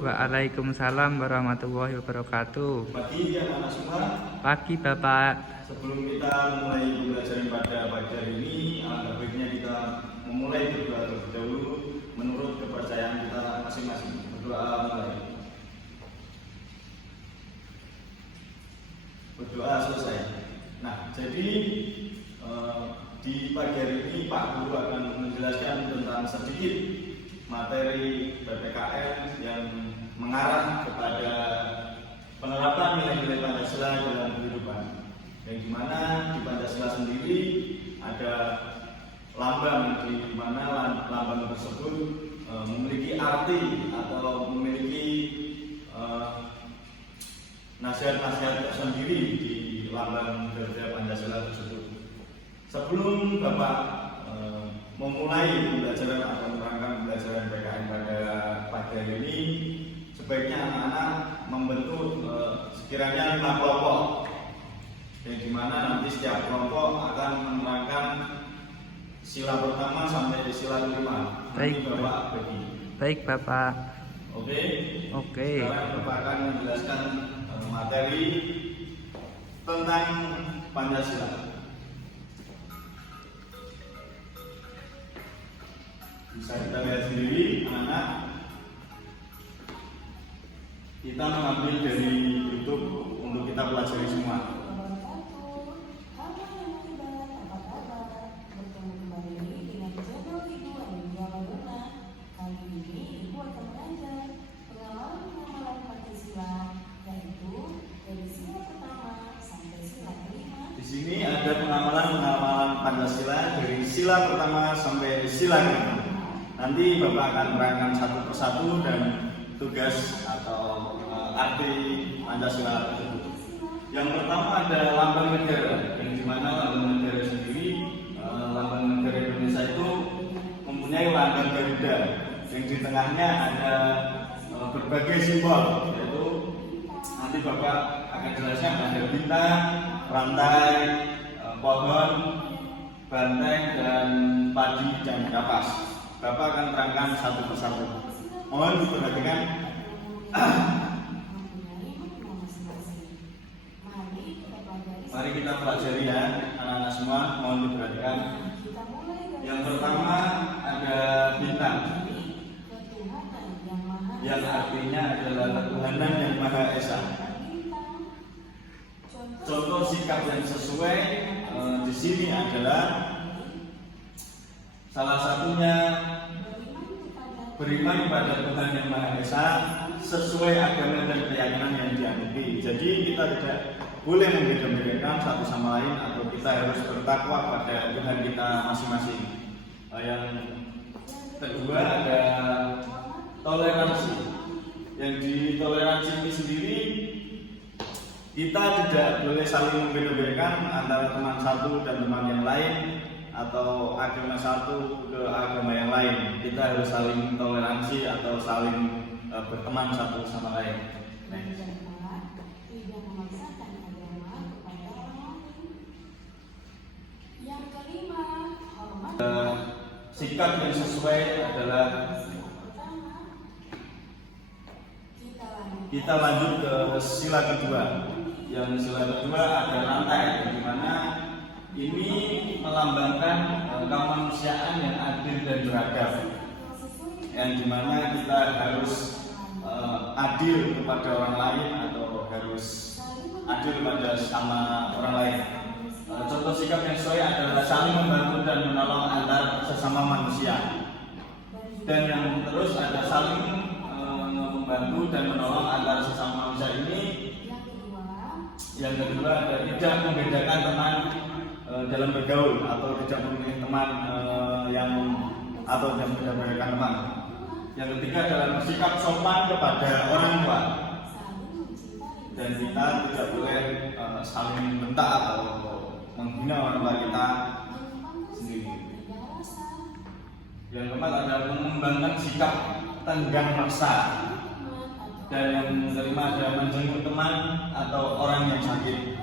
Waalaikumsalam warahmatullahi wabarakatuh. Pagi anak-anak semua. Pagi Bapak. Sebelum kita mulai pembelajaran pada pagi hari ini, alangkah baiknya kita memulai berdoa terlebih dahulu menurut kepercayaan kita masing-masing. Berdoa mulai. Berdoa selesai. Nah, jadi di pagi hari ini Pak Guru akan menjelaskan tentang sedikit materi PPKN yang mengarah kepada penerapan nilai-nilai Pancasila dalam kehidupan. Yang dimana di Pancasila sendiri ada lambang, di mana lambang tersebut memiliki arti atau memiliki nasihat-nasihat tersendiri di lambang Garuda Pancasila tersebut. Sebelum Bapak memulai pembelajaran atau menerangkan pembelajaran PKN pada pagi hari ini, sebaiknya anak-anak membentuk sekiranya 5 kelompok, yang dimana nanti setiap kelompok akan menerangkan sila pertama sampai sila kelima. Baik, Bapak bagi. Baik Bapak. Oke. Sekarang Bapak akan menjelaskan materi tentang Pancasila. Bisa kita lihat sendiri, anak-anak. Kita mengambil dari YouTube untuk kita pelajari semua. Di sini ada pengamalan Pancasila dari sila pertama sampai sila kelima. Nanti Bapak akan menerangkan satu persatu dan tugas atau arti Pancasila tersebut. Yang pertama ada lambang negara, yang dimana lambang negara sendiri, lambang negara Indonesia itu mempunyai lambang Garuda, yang di tengahnya ada berbagai simbol, yaitu nanti Bapak akan jelaskan ada bintang, rantai, pohon, banteng, dan padi dan kapas. Bapak akan terangkan satu persatu. Mohon diperhatikan. Mari kita pelajari ya, anak-anak semua. Mohon diperhatikan. Yang pertama ada bintang, yang artinya adalah ketuhanan yang Maha Esa. Contoh sikap yang sesuai di sini adalah salah satunya beriman kepada Tuhan yang Maha Esa sesuai agama dan keyakinan yang dianugerahi. Jadi kita tidak boleh membeda-bedakan satu sama lain, atau kita harus bertakwa pada Tuhan kita masing-masing. Yang kedua ada toleransi. Yang di toleransi ini sendiri, kita tidak boleh saling membeda-bedakan antara teman satu dan teman yang lain, atau agama satu ke agama yang lain. Kita harus saling toleransi atau saling berteman satu sama lain. Sikap yang sesuai adalah kita lanjut ke sila kedua. Yang sila kedua ada rantai, di mana ini melambangkan kemanusiaan yang adil dan beragam, yang dimana kita harus adil kepada orang lain atau harus adil kepada sama orang lain. Contoh sikap yang sesuai adalah saling membantu dan menolong antar sesama manusia. Dan yang terus ada saling membantu dan menolong antar sesama manusia ini. Yang kedua ada tidak membedakan teman dalam bergaul, atau tidak memilih teman atau tidak membedakan teman. Yang ketiga adalah bersikap sopan kepada orang tua, dan kita tidak boleh saling bentak atau menghina orang tua kita sendiri. Yang keempat adalah mengembangkan sikap tenggang maksa, dan yang kelima adalah menjenguk teman atau orang yang sakit.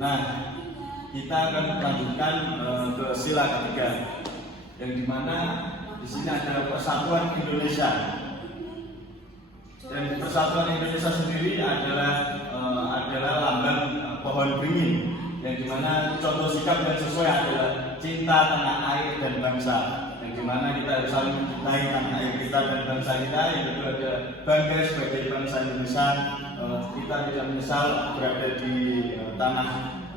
Nah, kita akan melanjutkan ke sila ketiga, yang dimana di sini ada Persatuan Indonesia. Dan Persatuan Indonesia sendiri adalah lambang pohon beringin, yang dimana contoh sikap yang sesuai adalah cinta tanah air dan bangsa, yang dimana kita harus saling mencintai tanah air kita dan bangsa kita. Yang kedua ada bangga sebagai bangsa Indonesia. Kita tidak menyesal berada di tanah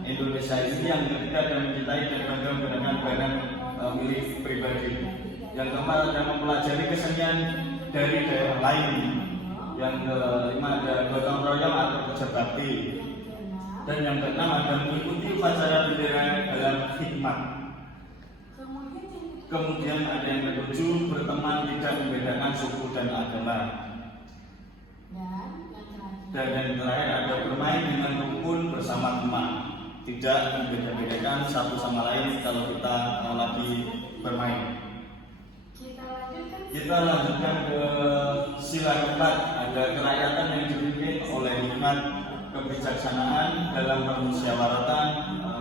Indonesia ini. Yang ketiga ada mencintai dan bangga menggunakan barang milik pribadi. Yang keempat ada mempelajari kesenian dari daerah lain. Yang kelima ada gotong royong atau kerja bakti. Dan yang keenam ada mengikuti upacara bendera dalam hikmat. Kemudian ada yang ketujuh, berteman tidak membedakan suku dan agama. Dan yang terakhir ada bermain dengan rukun bersama teman, tidak membeda-bedakan satu sama lain kalau kita lagi bermain. Kita lanjutkan ke sila keempat, ada kerakyatan yang dipimpin oleh hikmat kebijaksanaan dalam permusyawaratan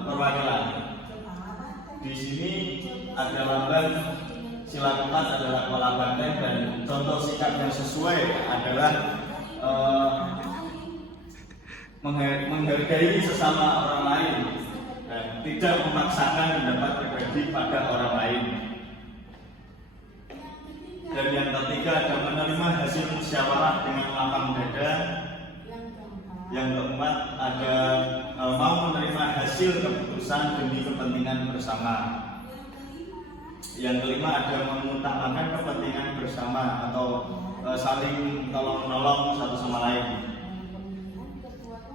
perwakilan. Di sini ada lambang sila keempat adalah kepala banteng, dan contoh sikap yang sesuai adalah menghargai sesama orang lain dan tidak memaksakan pendapat pribadi pada orang lain. Dan yang ketiga ada menerima hasil musyawarah dengan lapang dada. Yang keempat ada mau menerima hasil keputusan demi kepentingan bersama. Yang kelima ada mengutamakan kepentingan bersama atau saling tolong menolong satu sama lain.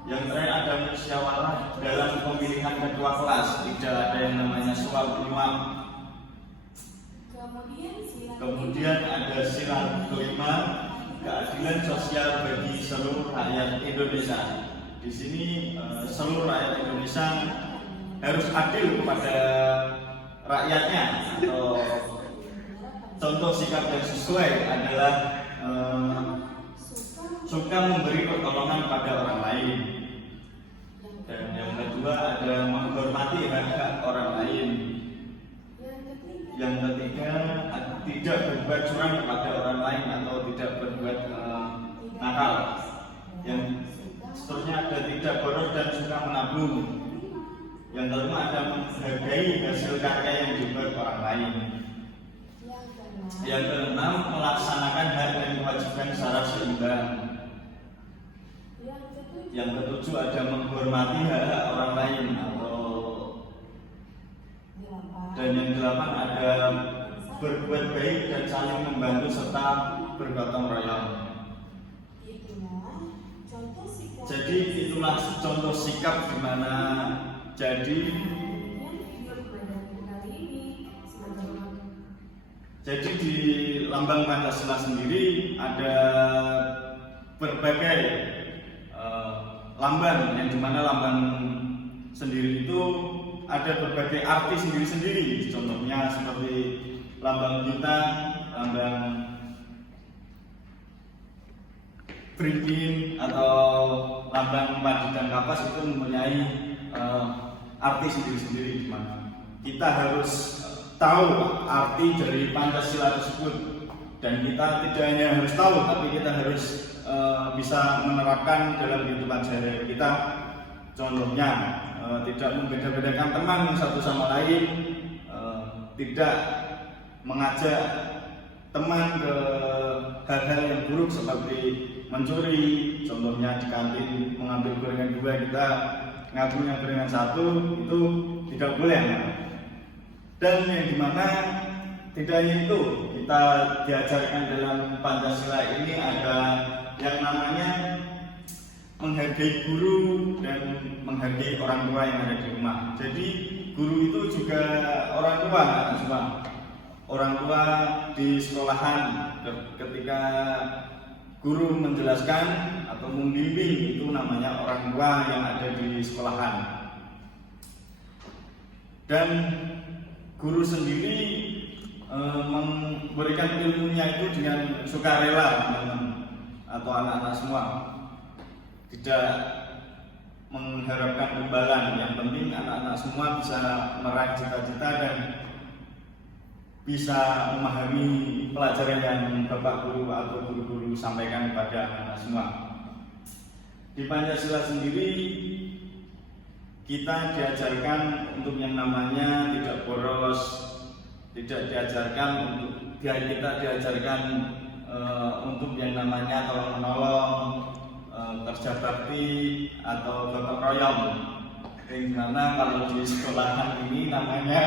Yang terakhir ada musyawarah dalam pemilihan ketua kelas, tidak ada yang namanya suap imam. Kemudian ada sila kelima, keadilan sosial bagi seluruh rakyat Indonesia. Di sini seluruh rakyat Indonesia harus adil kepada rakyatnya, atau contoh sikap yang sesuai adalah suka memberi pertolongan pada orang lain. Dan yang kedua ada menghormati hak orang lain. Yang ketiga tidak berbuat curang kepada orang lain atau tidak berbuat nakal. Yang seterusnya ada tidak boros dan suka menabung. Yang kelima ada menghargai hasil karya yang dibuat orang lain. Yang keenam melaksanakan hak dan kewajiban secara seimbang. Yang ketujuh ada menghormati hak orang lain dan yang delapan ada berbuat baik dan saling membantu serta bergotong royong. Jadi itulah contoh sikap di mana jadi di lambang Pancasila sendiri ada berbagai lambang, yang dimana lambang sendiri itu ada berbagai arti sendiri-sendiri. Contohnya seperti lambang kita, lambang beringin atau lambang padi dan kapas itu mempunyai arti sendiri-sendiri, dimana kita harus tahu arti dari Pancasila tersebut. Dan kita tidak hanya harus tahu, tapi kita harus bisa menerapkan dalam kehidupan sehari-hari kita. Contohnya tidak membeda-bedakan teman satu sama lain, tidak mengajak teman ke hal-hal yang buruk seperti mencuri. Contohnya di kantin mengambil gorengan dua, kita ngambilnya gorengan satu, itu tidak boleh. Dan yang dimana tidak hanya itu, kita diajarkan dalam Pancasila ini ada yang namanya menghargai guru dan menghargai orang tua yang ada di rumah. Jadi guru itu juga orang tua, semua orang tua di sekolahan. Ketika guru menjelaskan atau membimbing, itu namanya orang tua yang ada di sekolahan. Dan guru sendiri memberikan ilmunya itu dengan sukarela, atau anak-anak semua tidak mengharapkan imbalan. Yang penting anak-anak semua bisa meraih cita-cita dan bisa memahami pelajaran yang Bapak Guru atau guru-guru sampaikan kepada anak-anak semua. Di Pancasila sendiri kita diajarkan untuk yang namanya tidak boros, tidak diajarkan kita diajarkan untuk yang namanya tolong menolong, kerja bakti atau gotong royong. Dimana kalau di sekolahan ini namanya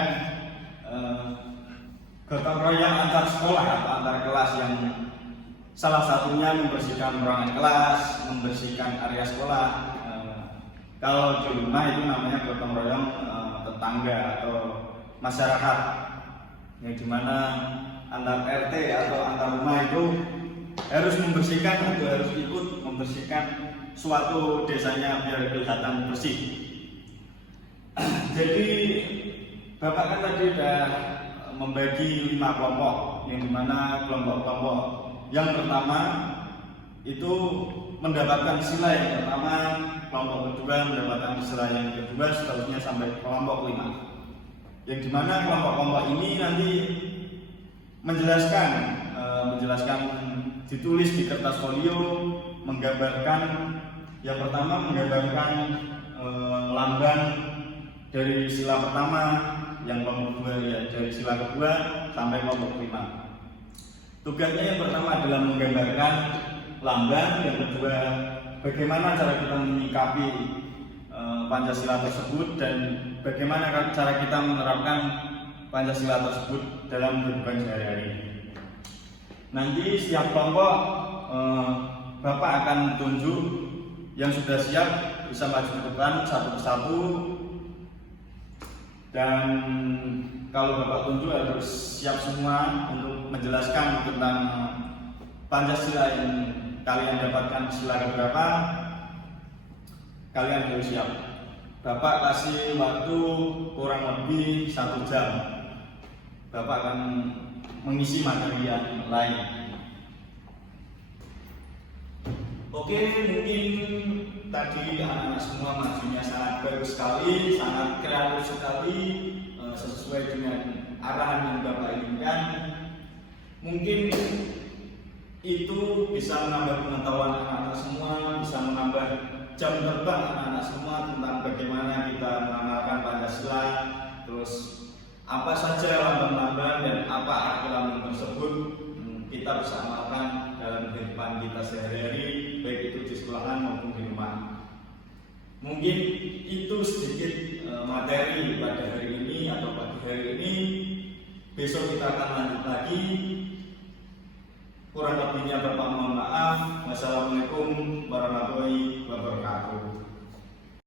gotong royong antar sekolah atau antar kelas, yang salah satunya membersihkan ruangan kelas, membersihkan area sekolah. Kalau di rumah itu namanya gotong royong tetangga atau masyarakat, yang dimana antar RT atau antar rumah itu harus membersihkan atau harus ikut membersihkan suatu desanya biar kelihatan bersih. Jadi Bapak kan tadi sudah membagi 5 kelompok, yang dimana kelompok-kelompok yang pertama itu mendapatkan sila yang pertama, kelompok kedua mendapatkan sila yang kedua, seterusnya sampai kelompok 5. Yang dimana kelompok-kelompok ini nanti menjelaskan ditulis di kertas folio, menggambarkan yang pertama menggambarkan lambang dari sila pertama, yang kelompok 2 ya dari sila kedua sampai kelompok 5. Tugasnya yang pertama adalah menggambarkan lambang, yang kedua bagaimana cara kita menyikapi Pancasila tersebut dan bagaimana cara kita menerapkan Pancasila tersebut dalam kehidupan sehari-hari. Nanti setiap kelompok Bapak akan tunjuk yang sudah siap bisa maju ke depan satu persatu, dan kalau Bapak tunjuk harus siap semua untuk menjelaskan tentang Pancasila yang kalian dapatkan sila keberapa. Kalian harus siap. Bapak kasih waktu kurang lebih 1 jam. Bapak akan mengisi materi yang lain. Oke, mungkin tadi anak-anak semua majunya sangat bagus sekali, sangat kreatif sekali, sesuai dengan arahan yang Bapak inginkan. Mungkin itu bisa menambah pengetahuan anak-anak semua, bisa menambah jam terbang anak-anak semua tentang bagaimana kita mengamalkan Pancasila, terus apa saja lambang-lambang dan apa arti lambang tersebut kita bisa amalkan dalam kehidupan kita sehari-hari, baik itu di sekolahan maupun di rumah. Mungkin itu sedikit materi pada hari ini atau pagi hari ini. Besok kita akan lanjut lagi. Kurang lebihnya Bapak mohon maaf. Wassalamualaikum warahmatullahi wabarakatuh.